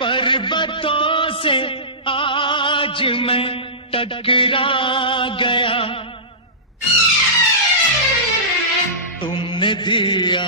पर्वतों से आज मैं टकरा गया, तुमने दिया